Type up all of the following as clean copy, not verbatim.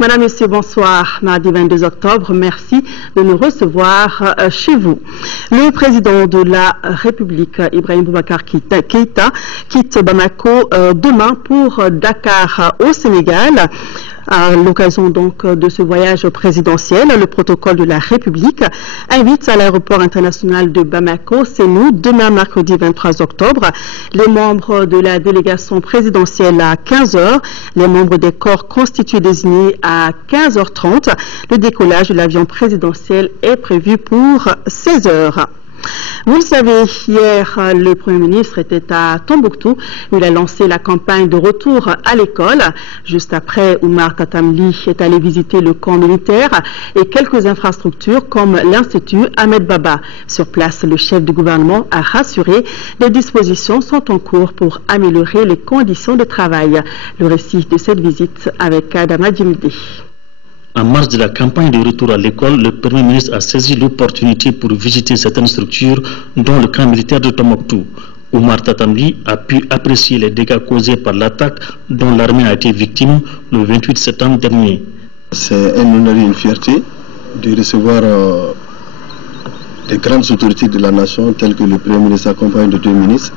Madame, Monsieur, bonsoir. Mardi 22 octobre, merci de nous recevoir chez vous. Le président de la République, Ibrahim Boubacar Keïta, quitte Bamako demain pour Dakar au Sénégal. À l'occasion donc de ce voyage présidentiel, le protocole de la République invite à l'aéroport international de Bamako, c'est nous, demain mercredi 23 octobre, les membres de la délégation présidentielle à 15h, les membres des corps constitués désignés à 15h30. Le décollage de l'avion présidentiel est prévu pour 16h. Vous le savez, hier, le Premier ministre était à Tombouctou où il a lancé la campagne de retour à l'école. Juste après, Oumar Tatamli est allé visiter le camp militaire et quelques infrastructures comme l'Institut Ahmed Baba. Sur place, le chef du gouvernement a rassuré des dispositions sont en cours pour améliorer les conditions de travail. Le récit de cette visite avec Adama Djimidi. En marge de la campagne de retour à l'école, le Premier ministre a saisi l'opportunité pour visiter certaines structures, dont le camp militaire de Tombouctou. Oumar Tatamli a pu apprécier les dégâts causés par l'attaque dont l'armée a été victime le 28 septembre dernier. C'est un honneur et une fierté de recevoir des grandes autorités de la nation, telles que le Premier ministre accompagné de deux ministres.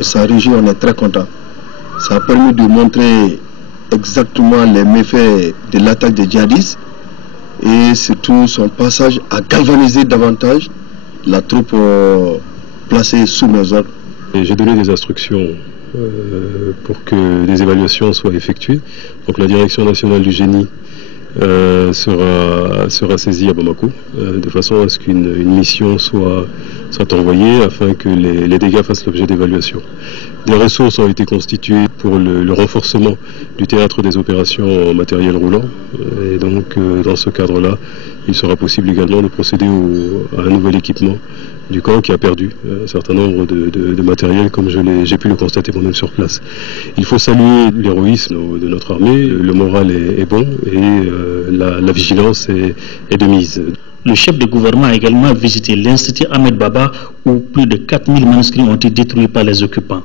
Et ça réjouit, on est très content. Ça a permis de montrer exactement les méfaits de l'attaque des djihadistes et surtout son passage à galvaniser davantage la troupe placée sous nos ordres. J'ai donné des instructions pour que des évaluations soient effectuées. Donc la direction nationale du génie sera saisie à Bamako de façon à ce qu'une mission soit envoyée afin que les dégâts fassent l'objet d'évaluation. Des ressources ont été constituées pour le renforcement du théâtre des opérations en matériel roulant. Et donc, dans ce cadre-là, il sera possible également de procéder à un nouvel équipement du camp qui a perdu un certain nombre de matériel, comme j'ai pu le constater moi-même sur place. Il faut saluer l'héroïsme de notre armée. Le moral est bon et la vigilance est de mise. Le chef de gouvernement a également visité l'Institut Ahmed Baba où plus de 4000 manuscrits ont été détruits par les occupants.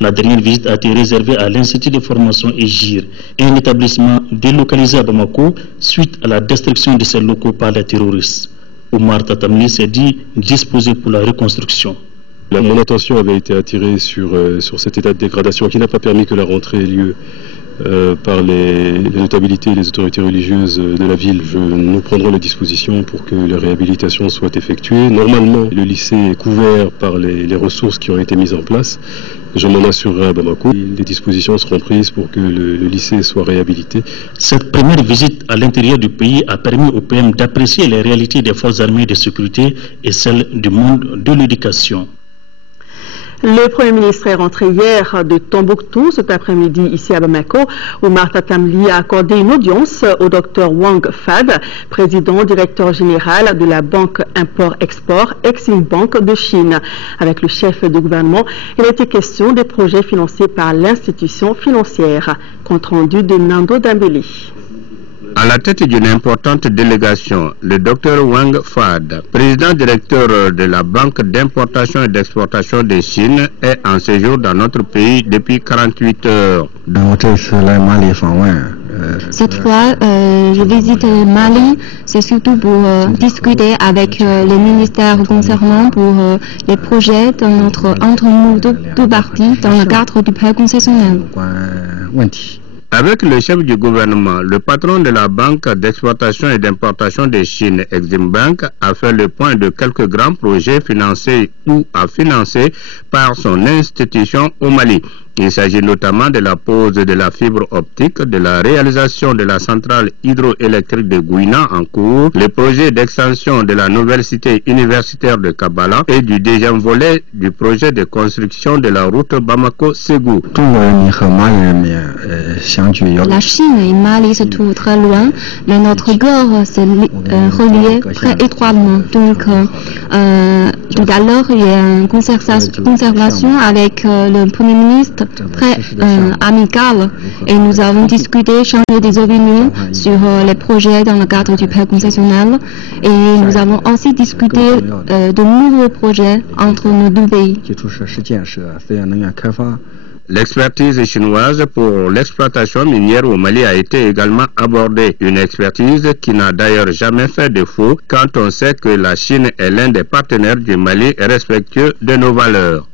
La dernière visite a été réservée à l'Institut de formation Égir, un établissement délocalisé à Bamako suite à la destruction de ces locaux par les terroristes. Oumar Tatamli s'est dit disposé pour la reconstruction. Mon attention avait été attirée sur cet état de dégradation qui n'a pas permis que la rentrée ait lieu par les notabilités et les autorités religieuses de la ville. Nous prendrons les dispositions pour que les réhabilitations soient effectuées. Normalement, le lycée est couvert par les ressources qui ont été mises en place. Je m'en assurerai à Bamako. Les dispositions seront prises pour que le lycée soit réhabilité. Cette première visite à l'intérieur du pays a permis au PM d'apprécier les réalités des forces armées de sécurité et celles du monde de l'éducation. Le Premier ministre est rentré hier de Tombouctou cet après-midi ici à Bamako. Oumar Tatamli a accordé une audience au Dr Wang Fad, président directeur général de la Banque Import-Export Exim Bank de Chine. Avec le chef de gouvernement, il a été question des projets financés par l'institution financière. Compte rendu de Nando Dambélé. À la tête d'une importante délégation, le Dr Wang Fad, président directeur de la Banque d'importation et d'exportation de Chine, est en séjour dans notre pays depuis 48 heures. Cette fois, je visite le Mali, c'est surtout pour discuter avec les ministères concernant pour les projets de entre nous deux parties dans le cadre du prêt concessionnel. Avec le chef du gouvernement, le patron de la Banque d'exportation et d'importation de Chine, Exim Bank, a fait le point de quelques grands projets financés ou à financer par son institution au Mali. Il s'agit notamment de la pose de la fibre optique, de la réalisation de la centrale hydroélectrique de Gouina en cours, le projet d'extension de la nouvelle cité universitaire de Kabbalah et du deuxième volet du projet de construction de la route Bamako-Ségou. La Chine et Mali se trouvent très loin, mais notre corps s'est relié très étroitement. Donc, tout à l'heure, il y a une conservation avec le Premier ministre très amical et nous avons discuté, changé des opinions sur les projets dans le cadre du prêt concessionnel et nous avons aussi discuté de nouveaux projets entre nos deux pays. L'expertise chinoise pour l'exploitation minière au Mali a été également abordée. Une expertise qui n'a d'ailleurs jamais fait défaut quand on sait que la Chine est l'un des partenaires du Mali respectueux de nos valeurs.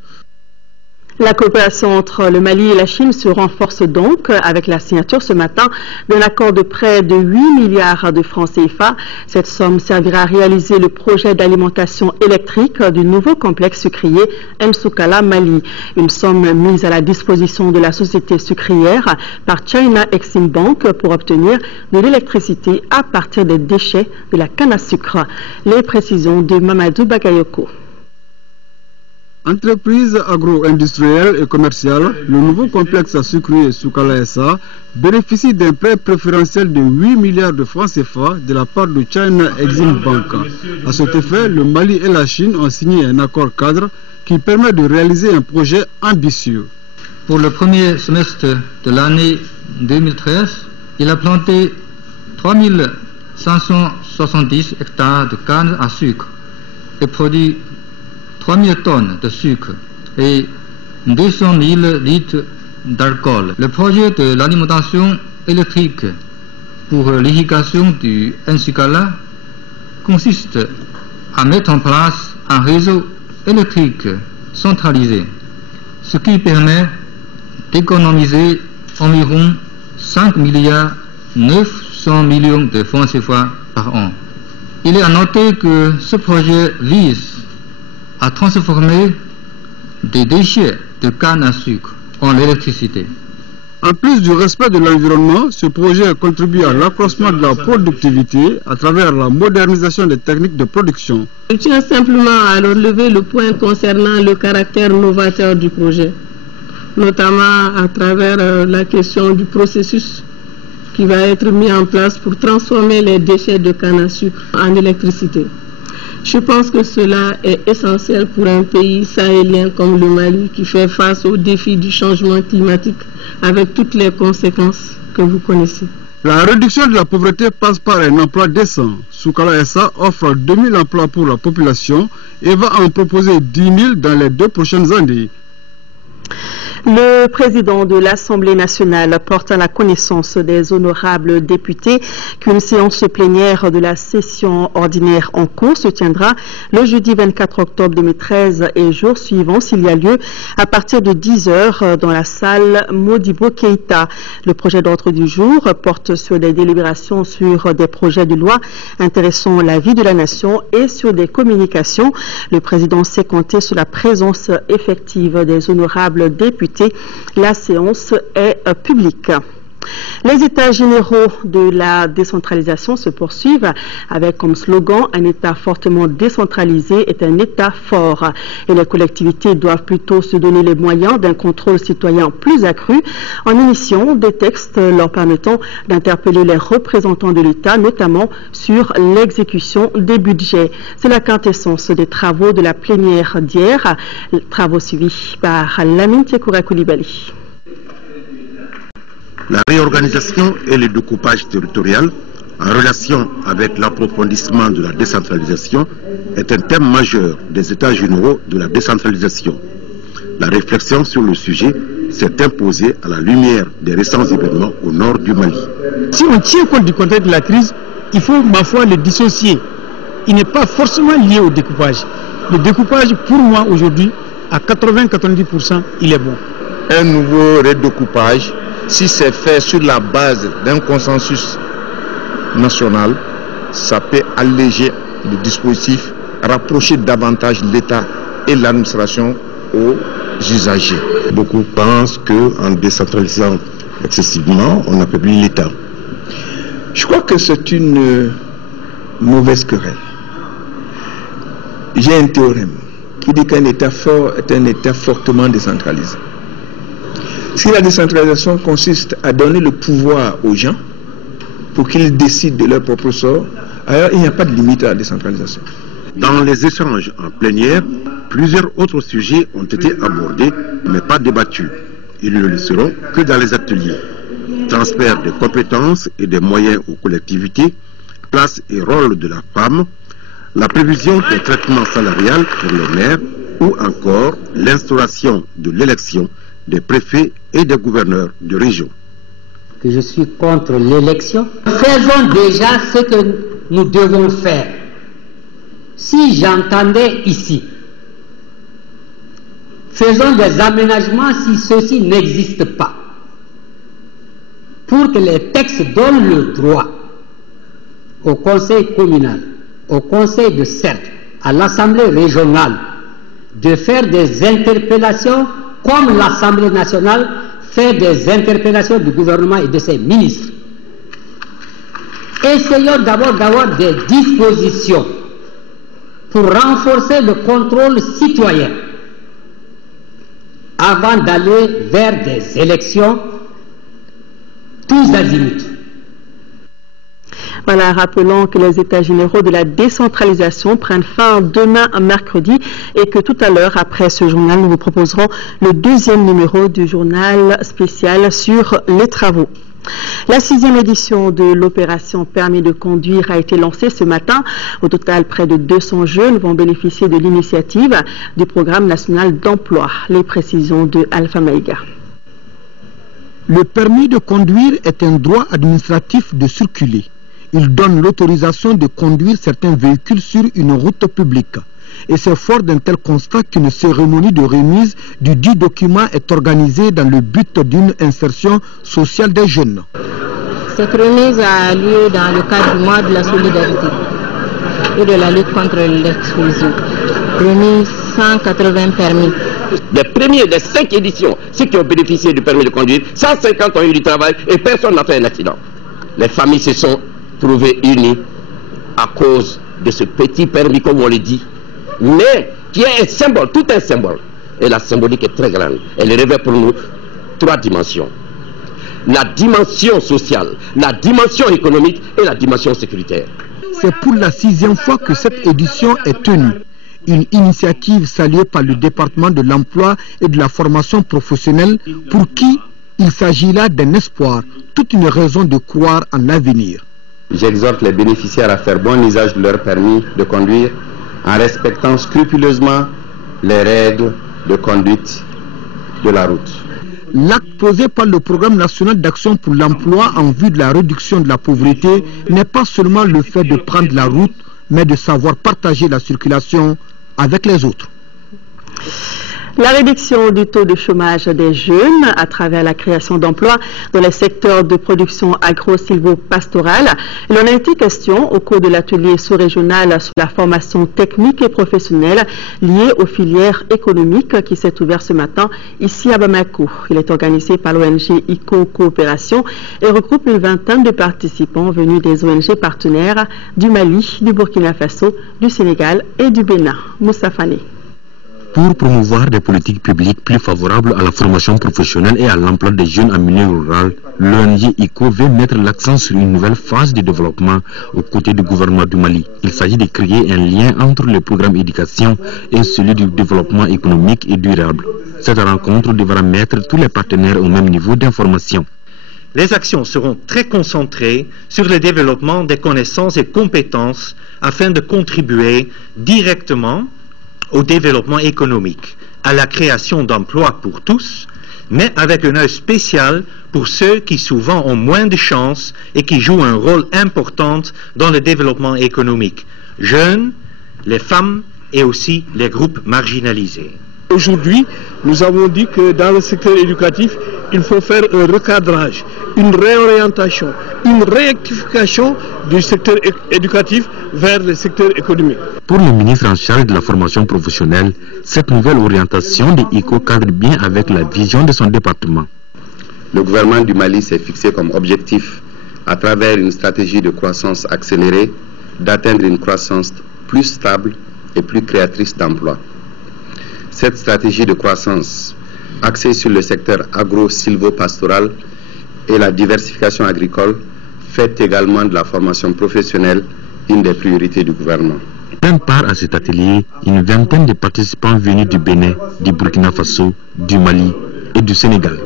La coopération entre le Mali et la Chine se renforce donc avec la signature ce matin d'un accord de près de 8 milliards de francs CFA. Cette somme servira à réaliser le projet d'alimentation électrique du nouveau complexe sucrier Msoukala Mali. Une somme mise à la disposition de la société sucrière par China Exim Bank pour obtenir de l'électricité à partir des déchets de la canne à sucre. Les précisions de Mamadou Bagayoko. Entreprise agro-industrielle et commerciale, le nouveau complexe sucrier Soukala SA bénéficie d'un prêt préférentiel de 8 milliards de francs CFA de la part de China Exim Bank. À cet effet, le Mali et la Chine ont signé un accord cadre qui permet de réaliser un projet ambitieux. Pour le premier semestre de l'année 2013, il a planté 3570 hectares de canne à sucre et produit 3000 tonnes de sucre et 200 000 litres d'alcool. Le projet de l'alimentation électrique pour l'irrigation du Msoukala consiste à mettre en place un réseau électrique centralisé, ce qui permet d'économiser environ 5 milliards 900 millions de francs CFA par an. Il est à noter que ce projet vise à transformer des déchets de canne à sucre en électricité. En plus du respect de l'environnement, ce projet contribue à l'accroissement de la productivité à travers la modernisation des techniques de production. Je tiens simplement à relever le point concernant le caractère novateur du projet, notamment à travers la question du processus qui va être mis en place pour transformer les déchets de canne à sucre en électricité. Je pense que cela est essentiel pour un pays sahélien comme le Mali qui fait face aux défis du changement climatique avec toutes les conséquences que vous connaissez. La réduction de la pauvreté passe par un emploi décent. Soukala SA offre 2000 emplois pour la population et va en proposer 10 000 dans les 2 prochaines années. Le président de l'Assemblée nationale porte à la connaissance des honorables députés qu'une séance plénière de la session ordinaire en cours se tiendra le jeudi 24 octobre 2013 et jour suivant s'il y a lieu à partir de 10 h dans la salle Modibo Keïta. Le projet d'ordre du jour porte sur des délibérations sur des projets de loi intéressant la vie de la nation et sur des communications. Le président sait compter sur la présence effective des honorables députés. La séance est publique. Les États généraux de la décentralisation se poursuivent avec comme slogan « Un État fortement décentralisé est un État fort ». Et les collectivités doivent plutôt se donner les moyens d'un contrôle citoyen plus accru en initiant des textes leur permettant d'interpeller les représentants de l'État, notamment sur l'exécution des budgets. C'est la quintessence des travaux de la plénière d'hier, travaux suivis par Lamine Tekoura Koulibaly. La réorganisation et le découpage territorial en relation avec l'approfondissement de la décentralisation est un thème majeur des États généraux de la décentralisation. La réflexion sur le sujet s'est imposée à la lumière des récents événements au nord du Mali. Si on tient compte du contexte de la crise, il faut, ma foi, le dissocier. Il n'est pas forcément lié au découpage. Le découpage, pour moi, aujourd'hui, à 80-90%, il est bon. Un nouveau redécoupage, si c'est fait sur la base d'un consensus national, ça peut alléger le dispositif, rapprocher davantage l'État et l'administration aux usagers. Beaucoup pensent qu'en décentralisant excessivement, on affaiblit l'État. Je crois que c'est une mauvaise querelle. J'ai un théorème qui dit qu'un État fort est un État fortement décentralisé. Si la décentralisation consiste à donner le pouvoir aux gens pour qu'ils décident de leur propre sort, alors il n'y a pas de limite à la décentralisation. Dans les échanges en plénière, plusieurs autres sujets ont été abordés, mais pas débattus. Ils ne le seront que dans les ateliers. Transfert de compétences et des moyens aux collectivités, place et rôle de la femme, la prévision d'un traitement salarial pour les maires ou encore l'instauration de l'élection des préfets et des gouverneurs de région. Que je suis contre l'élection. Faisons déjà ce que nous devons faire. Si j'entendais ici, faisons des aménagements si ceux-ci n'existent pas, pour que les textes donnent le droit au conseil communal, au conseil de cercle, à l'Assemblée régionale, de faire des interpellations comme l'Assemblée nationale fait des interpellations du gouvernement et de ses ministres. Essayons d'abord d'avoir des dispositions pour renforcer le contrôle citoyen avant d'aller vers des élections tous azimuts. Voilà, rappelons que les états généraux de la décentralisation prennent fin demain mercredi et que tout à l'heure, après ce journal, nous vous proposerons le deuxième numéro du journal spécial sur les travaux. La 6e édition de l'opération Permis de conduire a été lancée ce matin. Au total, près de 200 jeunes vont bénéficier de l'initiative du programme national d'emploi. Les précisions de Alpha Maïga. Le permis de conduire est un droit administratif de circuler. Il donne l'autorisation de conduire certains véhicules sur une route publique. Et c'est fort d'un tel constat qu'une cérémonie de remise du dit document est organisée dans le but d'une insertion sociale des jeunes. Cette remise a lieu dans le cadre du mois de la solidarité et de la lutte contre l'exclusion. Remis 180 permis. Les premiers des 5 éditions, ceux qui ont bénéficié du permis de conduire, 150 ont eu du travail et personne n'a fait un accident. Les familles se sont trouvées unies à cause de ce petit permis, comme on le dit, mais qui est un symbole, tout un symbole. Et la symbolique est très grande. Elle revêt pour nous 3 dimensions. La dimension sociale, la dimension économique et la dimension sécuritaire. C'est pour la 6e fois que cette édition est tenue. Une initiative saluée par le département de l'emploi et de la formation professionnelle pour qui il s'agit là d'un espoir, toute une raison de croire en l'avenir. J'exhorte les bénéficiaires à faire bon usage de leur permis de conduire en respectant scrupuleusement les règles de conduite de la route. L'acte posé par le Programme national d'action pour l'emploi en vue de la réduction de la pauvreté n'est pas seulement le fait de prendre la route, mais de savoir partager la circulation avec les autres. La réduction du taux de chômage des jeunes à travers la création d'emplois dans les secteurs de production agro-silvo-pastorale. Il en a été question au cours de l'atelier sous-régional sur la formation technique et professionnelle liée aux filières économiques qui s'est ouvert ce matin ici à Bamako. Il est organisé par l'ONG ICO Coopération et regroupe une vingtaine de participants venus des ONG partenaires du Mali, du Burkina Faso, du Sénégal et du Bénin. Moussa Fane. Pour promouvoir des politiques publiques plus favorables à la formation professionnelle et à l'emploi des jeunes en milieu rural, l'ONG ICO veut mettre l'accent sur une nouvelle phase de développement aux côtés du gouvernement du Mali. Il s'agit de créer un lien entre le programme éducation et celui du développement économique et durable. Cette rencontre devra mettre tous les partenaires au même niveau d'information. Les actions seront très concentrées sur le développement des connaissances et compétences afin de contribuer directement au développement économique, à la création d'emplois pour tous, mais avec un œil spécial pour ceux qui souvent ont moins de chances et qui jouent un rôle important dans le développement économique, jeunes, les femmes et aussi les groupes marginalisés. Aujourd'hui, nous avons dit que dans le secteur éducatif, il faut faire un recadrage, une réorientation, une rectification du secteur éducatif vers le secteur économique. Pour le ministre en charge de la formation professionnelle, cette nouvelle orientation de ICO cadre bien avec la vision de son département. Le gouvernement du Mali s'est fixé comme objectif, à travers une stratégie de croissance accélérée, d'atteindre une croissance plus stable et plus créatrice d'emplois. Cette stratégie de croissance, axée sur le secteur agro-silvo-pastoral et la diversification agricole, fait également de la formation professionnelle une des priorités du gouvernement. Prennent part à cet atelier une vingtaine de participants venus du Bénin, du Burkina Faso, du Mali et du Sénégal.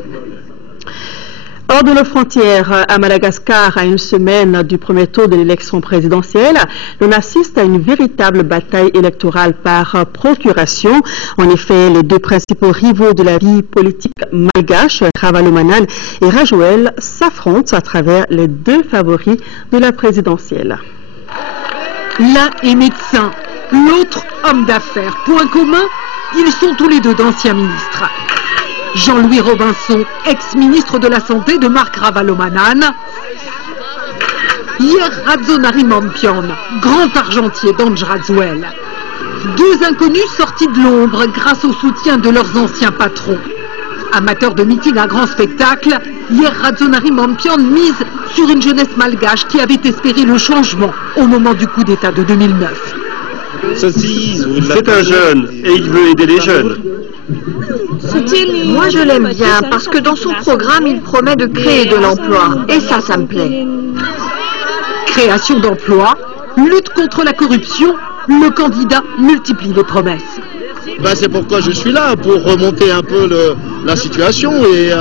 Hors de nos frontières, à Madagascar, à une semaine du premier tour de l'élection présidentielle, l'on assiste à une véritable bataille électorale par procuration. En effet, les deux principaux rivaux de la vie politique malgache, Ravalomanana et Rajouel, s'affrontent à travers les deux favoris de la présidentielle. L'un est médecin, l'autre homme d'affaires. Point commun, ils sont tous les deux d'anciens ministres. Jean-Louis Robinson, ex-ministre de la Santé de Marc Ravalomanana. Hier, Radzonari Mampian, grand argentier d'Ange Rajouel. Deux inconnus sortis de l'ombre grâce au soutien de leurs anciens patrons. Amateurs de meeting à grand spectacle, hier Radzonari Mampian mise sur une jeunesse malgache qui avait espéré le changement au moment du coup d'État de 2009. C'est un jeune et il veut aider les jeunes. Moi je l'aime bien parce que dans son programme il promet de créer de l'emploi et ça me plaît. Création d'emplois, lutte contre la corruption, le candidat multiplie les promesses. C'est pourquoi je suis là, pour remonter un peu la situation et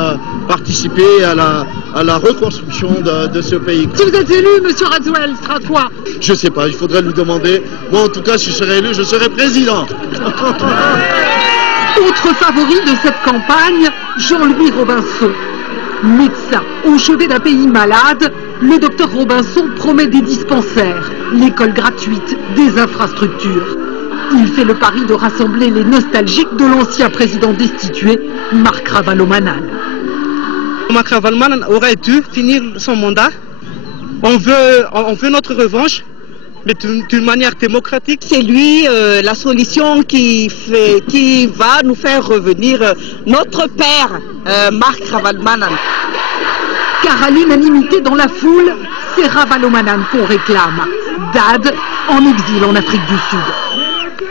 participer à la reconstruction de ce pays. Si vous êtes élu, monsieur Rajouel, sera quoi? Je sais pas, il faudrait lui demander. Moi en tout cas, si je serais élu, je serais président. Autre favori de cette campagne, Jean-Louis Robinson. Médecin au chevet d'un pays malade, le docteur Robinson promet des dispensaires, l'école gratuite, des infrastructures. Il fait le pari de rassembler les nostalgiques de l'ancien président destitué, Marc Ravalomanana. Marc Ravalomanana aurait dû finir son mandat. On veut notre revanche, mais d'une manière démocratique. C'est lui la solution qui va nous faire revenir notre père, Marc Ravalomanana. Car à l'unanimité dans la foule, c'est Ravalomanana qu'on réclame. Dad en exil en Afrique du Sud.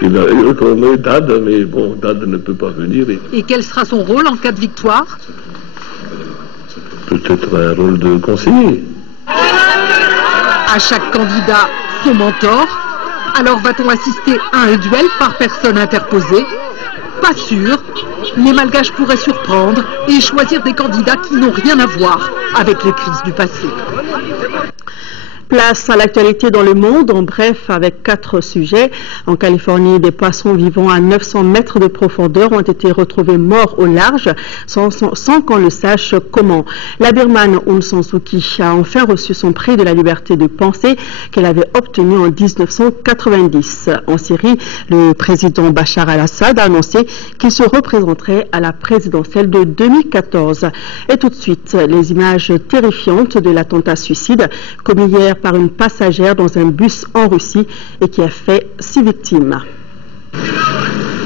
Il a eu Dad, mais bon, Dad ne peut pas venir. Et quel sera son rôle en cas de victoire? Peut-être un rôle de conseiller. À chaque candidat, son mentor. Alors va-t-on assister à un duel par personne interposée? Pas sûr. Les Malgaches pourraient surprendre et choisir des candidats qui n'ont rien à voir avec les crises du passé. Place à l'actualité dans le monde, en bref, avec 4 sujets. En Californie, des poissons vivant à 900 mètres de profondeur ont été retrouvés morts au large, sans qu'on le sache comment. La Birmane Aung San Suu Kyi a enfin reçu son prix de la liberté de penser qu'elle avait obtenu en 1990. En Syrie, le président Bachar al-Assad a annoncé qu'il se représenterait à la présidentielle de 2014. Et tout de suite, les images terrifiantes de l'attentat suicide commis hier par une passagère dans un bus en Russie et qui a fait 6 victimes.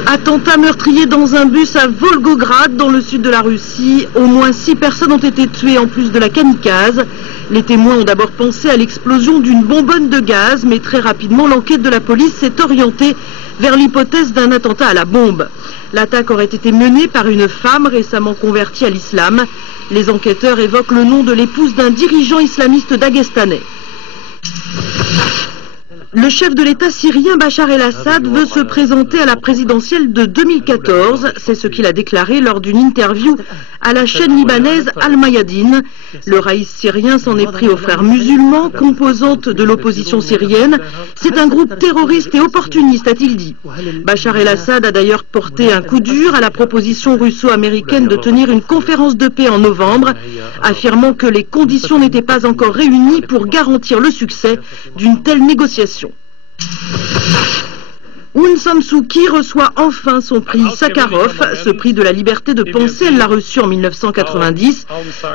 Attentat meurtrier dans un bus à Volgograd, dans le sud de la Russie. Au moins 6 personnes ont été tuées en plus de la kamikaze. Les témoins ont d'abord pensé à l'explosion d'une bonbonne de gaz, mais très rapidement, l'enquête de la police s'est orientée vers l'hypothèse d'un attentat à la bombe. L'attaque aurait été menée par une femme récemment convertie à l'islam. Les enquêteurs évoquent le nom de l'épouse d'un dirigeant islamiste daguestanais. Le chef de l'État syrien Bachar el-Assad veut se présenter à la présidentielle de 2014. C'est ce qu'il a déclaré lors d'une interview à la chaîne libanaise Al-Mayadin. Le raïs syrien s'en est pris aux frères musulmans, composante de l'opposition syrienne. C'est un groupe terroriste et opportuniste, a-t-il dit. Bachar el-Assad a d'ailleurs porté un coup dur à la proposition russo-américaine de tenir une conférence de paix en novembre, affirmant que les conditions n'étaient pas encore réunies pour garantir le succès d'une telle négociation. Aung San Suu Kyi reçoit enfin son prix Sakharov, ce prix de la liberté de penser. Elle l'a reçu en 1990,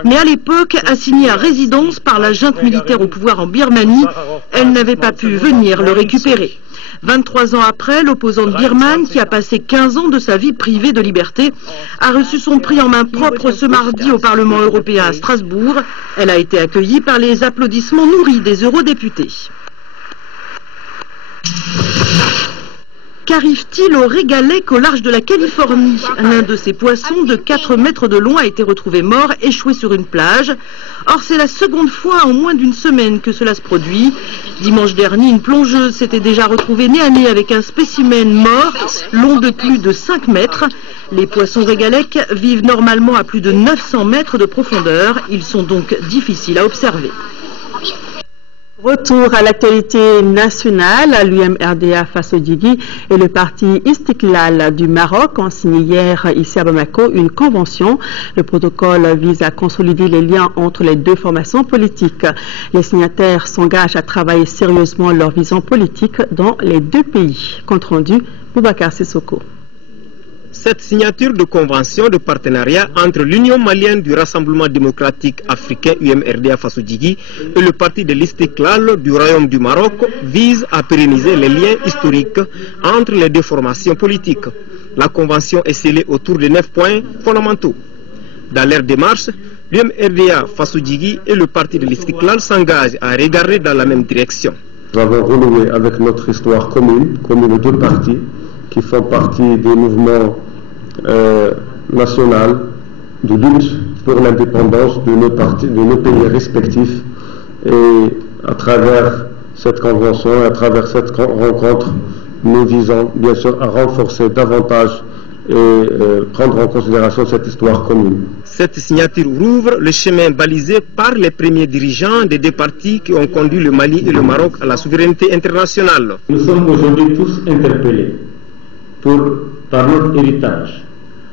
mais à l'époque assigné à résidence par la junte militaire au pouvoir en Birmanie, elle n'avait pas pu venir le récupérer. 23 ans après, l'opposante birmane, qui a passé 15 ans de sa vie privée de liberté, a reçu son prix en main propre ce mardi au Parlement européen à Strasbourg. Elle a été accueillie par les applaudissements nourris des eurodéputés. Qu'arrive-t-il au régalec au large de la Californie? L'un de ces poissons de 4 mètres de long a été retrouvé mort, échoué sur une plage. Or, c'est la seconde fois en moins d'une semaine que cela se produit. Dimanche dernier, une plongeuse s'était déjà retrouvée nez à nez avec un spécimen mort, long de plus de 5 mètres. Les poissons régalèques vivent normalement à plus de 900 mètres de profondeur. Ils sont donc difficiles à observer. Retour à l'actualité nationale, l'UMRDA face au Djigui et le parti Istiklal du Maroc ont signé hier ici à Bamako une convention. Le protocole vise à consolider les liens entre les deux formations politiques. Les signataires s'engagent à travailler sérieusement leur vision politique dans les deux pays. Compte rendu, Boubacar Sissoko. Cette signature de convention de partenariat entre l'Union malienne du Rassemblement démocratique africain UMRDA face au Djigui et le parti de l'Istiklal du Royaume du Maroc vise à pérenniser les liens historiques entre les deux formations politiques. La convention est scellée autour de 9 points fondamentaux. Dans leur démarche, l'UMRDA face au Djigui et le parti de l'Istiklal s'engagent à regarder dans la même direction. Nous avons renoué avec notre histoire commune aux deux partis qui font partie des mouvements nationaux de lutte pour l'indépendance de nos pays respectifs. Et à travers cette convention, à travers cette rencontre, nous visons bien sûr à renforcer davantage et prendre en considération cette histoire commune. Cette signature rouvre le chemin balisé par les premiers dirigeants des deux partis qui ont conduit le Mali et le Maroc à la souveraineté internationale. Nous sommes aujourd'hui tous interpellés par notre héritage,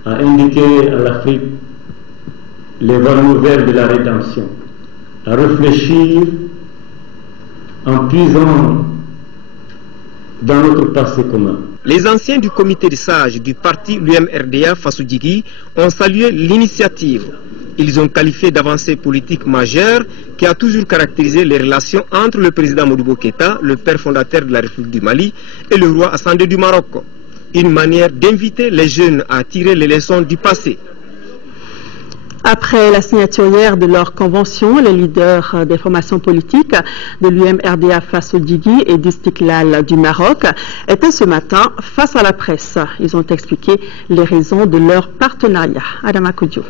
à indiquer à l'Afrique les valeurs vertes de la rédemption, à réfléchir en puisant dans notre passé commun. Les anciens du comité de sages du parti l'UMRDA face au Djigui ont salué l'initiative. Ils ont qualifié d'avancée politique majeure qui a toujours caractérisé les relations entre le président Modibo Keïta, le père fondateur de la République du Mali, et le roi Hassan II du Maroc. Une manière d'inviter les jeunes à tirer les leçons du passé. Après la signature hier de leur convention, les leaders des formations politiques de l'UMRDA face au Djigui et d'Istiklal du Maroc étaient ce matin face à la presse. Ils ont expliqué les raisons de leur partenariat. Adama Koudio.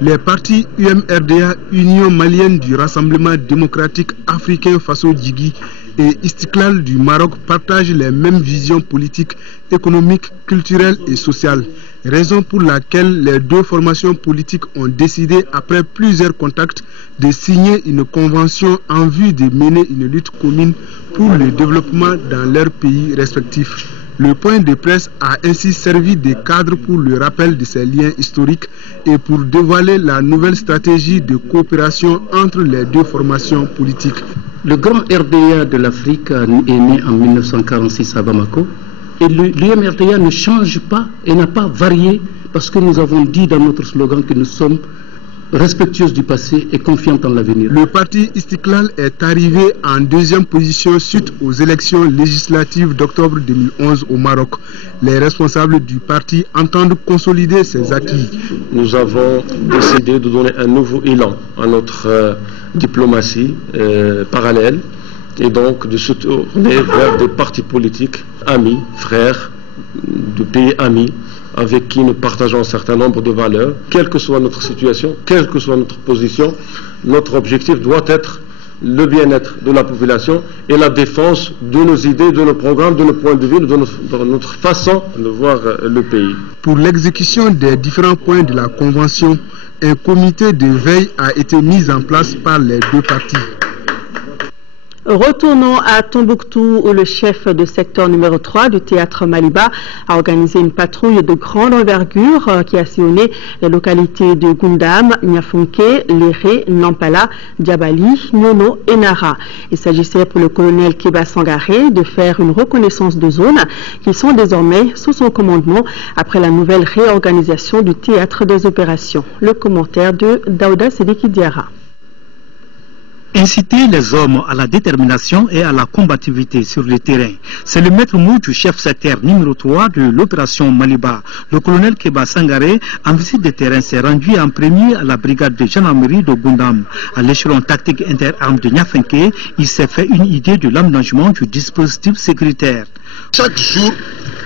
Les partis UMRDA, Union malienne du Rassemblement démocratique africain face au Djigui et Istiklal du Maroc partagent les mêmes visions politiques, économiques, culturelles et sociales. Raison pour laquelle les deux formations politiques ont décidé, après plusieurs contacts, de signer une convention en vue de mener une lutte commune pour le développement dans leurs pays respectifs. Le point de presse a ainsi servi de cadre pour le rappel de ces liens historiques et pour dévoiler la nouvelle stratégie de coopération entre les deux formations politiques. Le grand RDA de l'Afrique est né en 1946 à Bamako et l'UMRDA ne change pas et n'a pas varié parce que nous avons dit dans notre slogan que nous sommes respectueuse du passé et confiante en l'avenir. Le parti Istiklal est arrivé en deuxième position suite aux élections législatives d'octobre 2011 au Maroc. Les responsables du parti entendent consolider ses acquis. Nous avons décidé de donner un nouveau élan à notre diplomatie parallèle et donc de se tourner vers des partis politiques amis, frères, de pays amis, avec qui nous partageons un certain nombre de valeurs. Quelle que soit notre situation, quelle que soit notre position, notre objectif doit être le bien-être de la population et la défense de nos idées, de nos programmes, de nos points de vue, de notre façon de voir le pays. Pour l'exécution des différents points de la Convention, un comité de veille a été mis en place par les deux partis. Retournons à Tombouctou où le chef de secteur numéro 3 du théâtre Maliba a organisé une patrouille de grande envergure qui a sillonné les localités de Gundam, Niafunke, Léré, Nampala, Diabali, Nyono et Nara. Il s'agissait pour le colonel Keba Sangaré de faire une reconnaissance de zones qui sont désormais sous son commandement après la nouvelle réorganisation du théâtre des opérations. Le commentaire de Daouda Sediki Diara. Inciter les hommes à la détermination et à la combativité sur le terrain. C'est le maître mot du chef secteur numéro 3 de l'opération Maliba. Le colonel Keba Sangaré, en visite de terrain, s'est rendu en premier à la brigade de gendarmerie de Gundam. À l'échelon tactique interarmes de Niafenke, il s'est fait une idée de l'aménagement du dispositif sécuritaire. Chaque jour,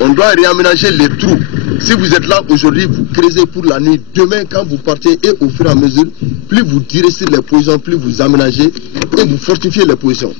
on doit réaménager les trous. Si vous êtes là aujourd'hui, vous creusez pour la nuit. Demain, quand vous partez, et au fur et à mesure, plus vous tirez sur les positions, plus vous aménagez et vous fortifiez les positions.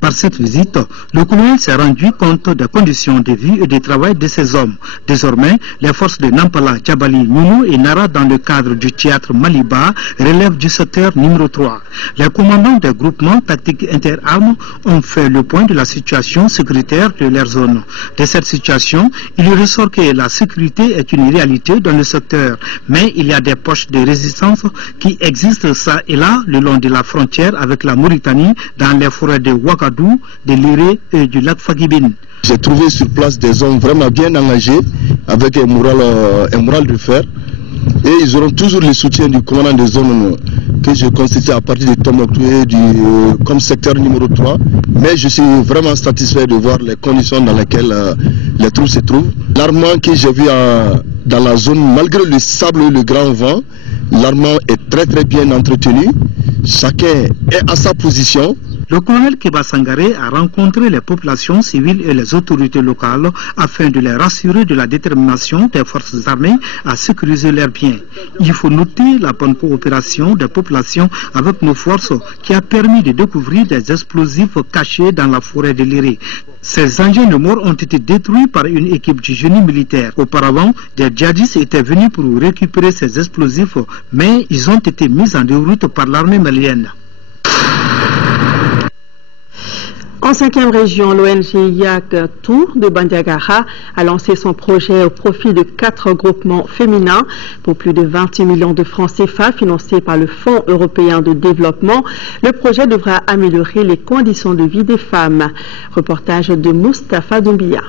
Par cette visite, le colonel s'est rendu compte des conditions de vie et de travail de ces hommes. Désormais, les forces de Nampala, Djabali, Nounou et Nara dans le cadre du théâtre Maliba relèvent du secteur numéro 3. Les commandants des groupements tactiques interarmes ont fait le point de la situation sécuritaire de leur zone. De cette situation, il ressort que la sécurité est une réalité dans le secteur, mais il y a des poches de résistance qui existent ça et là le long de la frontière avec la Mauritanie dans les forêts de Ouagadou, de Liré et du lac Fagibine. J'ai trouvé sur place des hommes vraiment bien engagés avec un moral de fer. Et ils auront toujours le soutien du commandant des zones que je constitue à partir de Tombouctou comme secteur numéro 3. Mais je suis vraiment satisfait de voir les conditions dans lesquelles les troupes se trouvent. L'armement que j'ai vu dans la zone, malgré le sable et le grand vent, l'armement est très bien entretenu. Chacun est à sa position. Le colonel Keba Sangaré a rencontré les populations civiles et les autorités locales afin de les rassurer de la détermination des forces armées à sécuriser leurs biens. Il faut noter la bonne coopération des populations avec nos forces qui a permis de découvrir des explosifs cachés dans la forêt de Liré. Ces engins de mort ont été détruits par une équipe du génie militaire. Auparavant, des djihadistes étaient venus pour récupérer ces explosifs, mais ils ont été mis en déroute par l'armée malienne. En 5e région, l'ONG Yak Tour de Bandiagara a lancé son projet au profit de 4 groupements féminins pour plus de 28 millions de francs CFA financés par le Fonds européen de développement. Le projet devra améliorer les conditions de vie des femmes. Reportage de Moustapha Doumbia.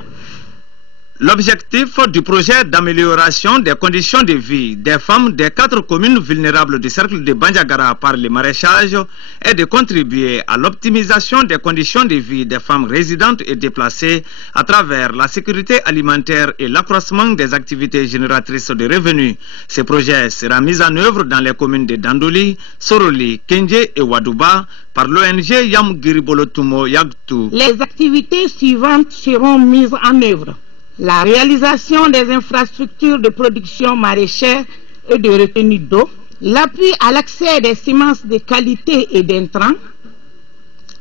L'objectif du projet d'amélioration des conditions de vie des femmes des 4 communes vulnérables du cercle de Bandiagara par le maraîchage est de contribuer à l'optimisation des conditions de vie des femmes résidentes et déplacées à travers la sécurité alimentaire et l'accroissement des activités génératrices de revenus. Ce projet sera mis en œuvre dans les communes de Dandoli, Soroli, Kendje et Wadouba par l'ONG Yamgiribolotumo Yagtu. Les activités suivantes seront mises en œuvre. La réalisation des infrastructures de production maraîchère et de retenue d'eau, l'appui à l'accès des semences de qualité et d'intrants,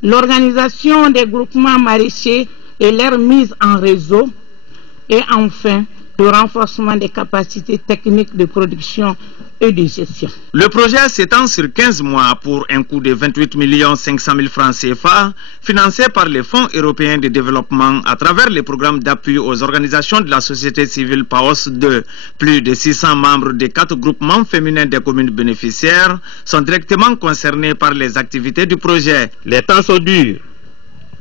l'organisation des groupements maraîchers et leur mise en réseau, et enfin le renforcement des capacités techniques de production et de gestion. Le projet s'étend sur 15 mois pour un coût de 28 500 000 francs CFA, financé par les Fonds européens de développement à travers les programmes d'appui aux organisations de la société civile PAOS 2. Plus de 600 membres des 4 groupements féminins des communes bénéficiaires sont directement concernés par les activités du projet. Les temps sont durs,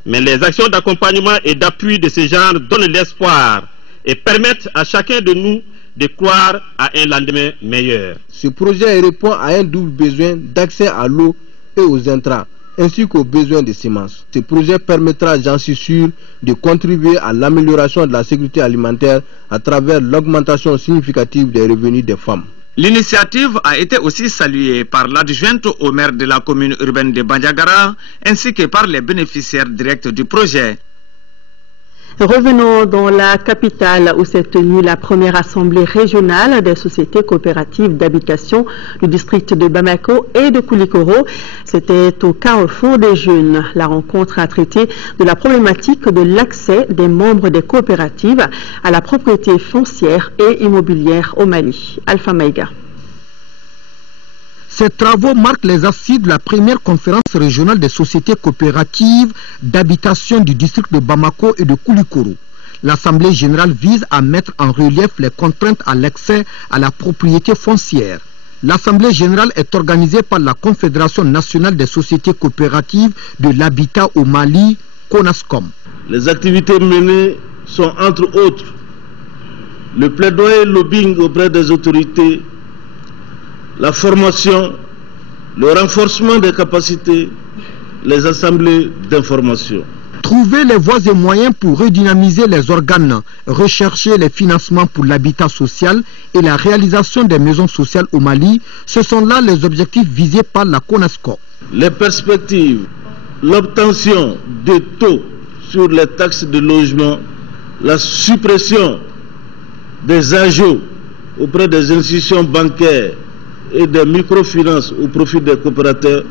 mais les actions d'accompagnement et d'appui de ce genre donnent l'espoir et permettent à chacun de nous de croire à un lendemain meilleur. Ce projet répond à un double besoin d'accès à l'eau et aux intrants, ainsi qu'aux besoins de semences. Ce projet permettra, j'en suis sûr, de contribuer à l'amélioration de la sécurité alimentaire à travers l'augmentation significative des revenus des femmes. L'initiative a été aussi saluée par l'adjointe au maire de la commune urbaine de Bandiagara, ainsi que par les bénéficiaires directs du projet. Revenons dans la capitale où s'est tenue la première assemblée régionale des sociétés coopératives d'habitation du district de Bamako et de Koulikoro. C'était au Carrefour des Jeunes. La rencontre a traité de la problématique de l'accès des membres des coopératives à la propriété foncière et immobilière au Mali. Alpha Maïga. Ces travaux marquent les assises de la première conférence régionale des sociétés coopératives d'habitation du district de Bamako et de Koulikoro. L'Assemblée générale vise à mettre en relief les contraintes à l'accès à la propriété foncière. L'Assemblée générale est organisée par la Confédération nationale des sociétés coopératives de l'habitat au Mali, CONASCOM. Les activités menées sont entre autres le plaidoyer lobbying auprès des autorités, la formation, le renforcement des capacités, les assemblées d'information. Trouver les voies et moyens pour redynamiser les organes, rechercher les financements pour l'habitat social et la réalisation des maisons sociales au Mali, ce sont là les objectifs visés par la CONASCO. Les perspectives, l'obtention des taux sur les taxes de logement, la suppression des ajouts auprès des institutions bancaires et des microfinances au profit des coopérateurs,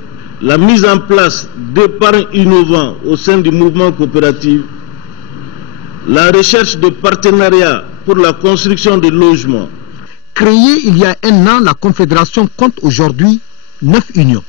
la mise en place d'épargne innovant au sein du mouvement coopératif, la recherche de partenariats pour la construction de logements. Créée il y a un an, la Confédération compte aujourd'hui 9 unions.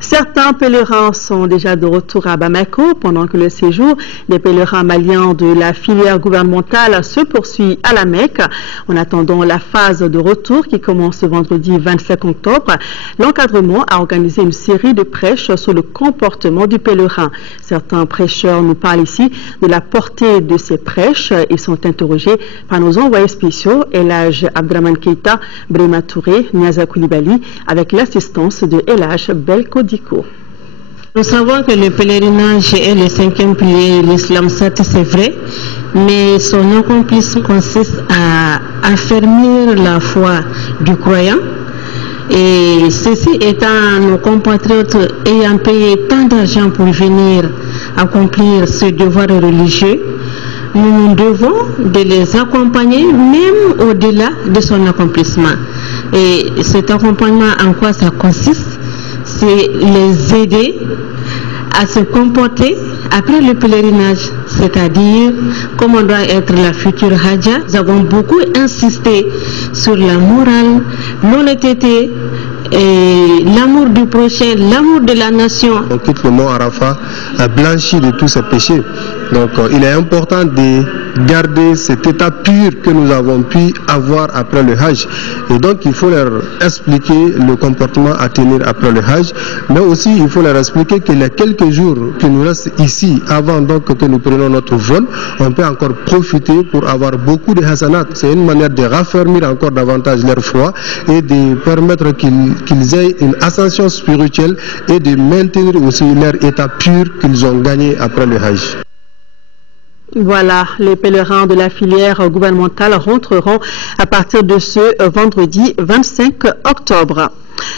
Certains pèlerins sont déjà de retour à Bamako pendant que le séjour des pèlerins maliens de la filière gouvernementale se poursuit à la Mecque. En attendant la phase de retour qui commence ce vendredi 25 octobre, l'encadrement a organisé une série de prêches sur le comportement du pèlerin. Certains prêcheurs nous parlent ici de la portée de ces prêches. Ils sont interrogés par nos envoyés spéciaux, Elhaj Abdraman Keita, Brema Touré, Niaza Koulibaly, avec l'assistance de Elhaj Belkodi. Nous savons que le pèlerinage est le 5e pilier de l'islam, c'est vrai, mais son accomplissement consiste à affermir la foi du croyant. Et ceci étant, nos compatriotes ayant payé tant d'argent pour venir accomplir ce devoir religieux, nous devons de les accompagner même au-delà de son accomplissement. Et cet accompagnement, en quoi ça consiste? C'est les aider à se comporter après le pèlerinage, c'est-à-dire comment doit être la future Hadja. Nous avons beaucoup insisté sur la morale, l'honnêteté, et l'amour du prochain, l'amour de la nation. On quitte le mont Arafat blanchi de tous ses péchés. Donc il est important de garder cet état pur que nous avons pu avoir après le Hajj. Et donc il faut leur expliquer le comportement à tenir après le Hajj. Mais aussi il faut leur expliquer que les quelques jours qui nous restent ici, avant donc que nous prenions notre vol, on peut encore profiter pour avoir beaucoup de hasanat. C'est une manière de raffermir encore davantage leur foi et de permettre qu'ils aient une ascension spirituelle et de maintenir aussi leur état pur qu'ils ont gagné après le Hajj. Voilà, les pèlerins de la filière gouvernementale rentreront à partir de ce vendredi 25 octobre.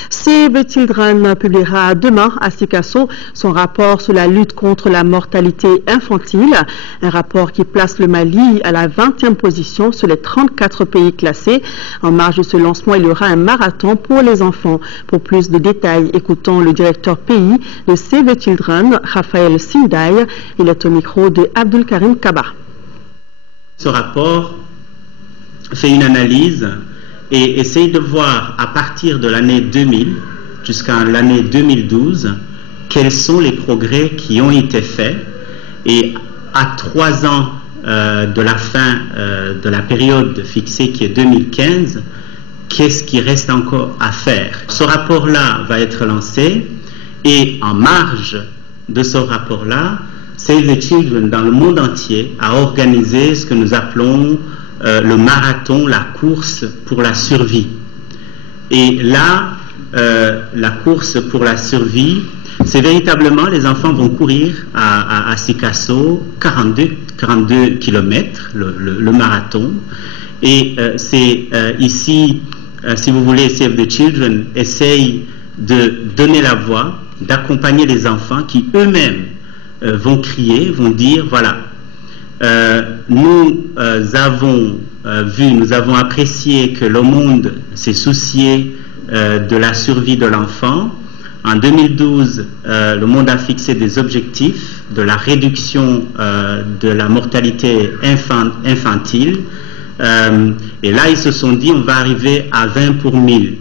Save the Children publiera demain à Sikasso son rapport sur la lutte contre la mortalité infantile, un rapport qui place le Mali à la 20e position sur les 34 pays classés. En marge de ce lancement, il y aura un marathon pour les enfants. Pour plus de détails, écoutons le directeur pays de Save the Children, Raphaël Sindaï. Il est au micro de Abdul Karim Kaba. Ce rapport fait une analyse et essaye de voir à partir de l'année 2000 jusqu'à l'année 2012 quels sont les progrès qui ont été faits, et à 3 ans de la fin de la période fixée qui est 2015, qu'est-ce qui reste encore à faire. Ce rapport-là va être lancé, et en marge de ce rapport-là, Save the Children dans le monde entier a organisé ce que nous appelons le marathon, la course pour la survie. Et là, la course pour la survie, c'est véritablement, les enfants vont courir à Sikasso 42 km, le marathon. Et c'est ici, si vous voulez, Save the Children essaye de donner la voix, d'accompagner les enfants qui eux-mêmes vont crier, vont dire, voilà, nous avons vu, nous avons apprécié que le monde s'est soucié de la survie de l'enfant. En 2012, le monde a fixé des objectifs de la réduction de la mortalité infantile. Et là, ils se sont dit, on va arriver à 20 pour 1000.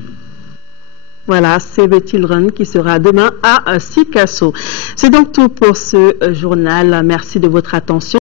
Voilà, Save the Children qui sera demain à Sikasso. C'est donc tout pour ce journal. Merci de votre attention.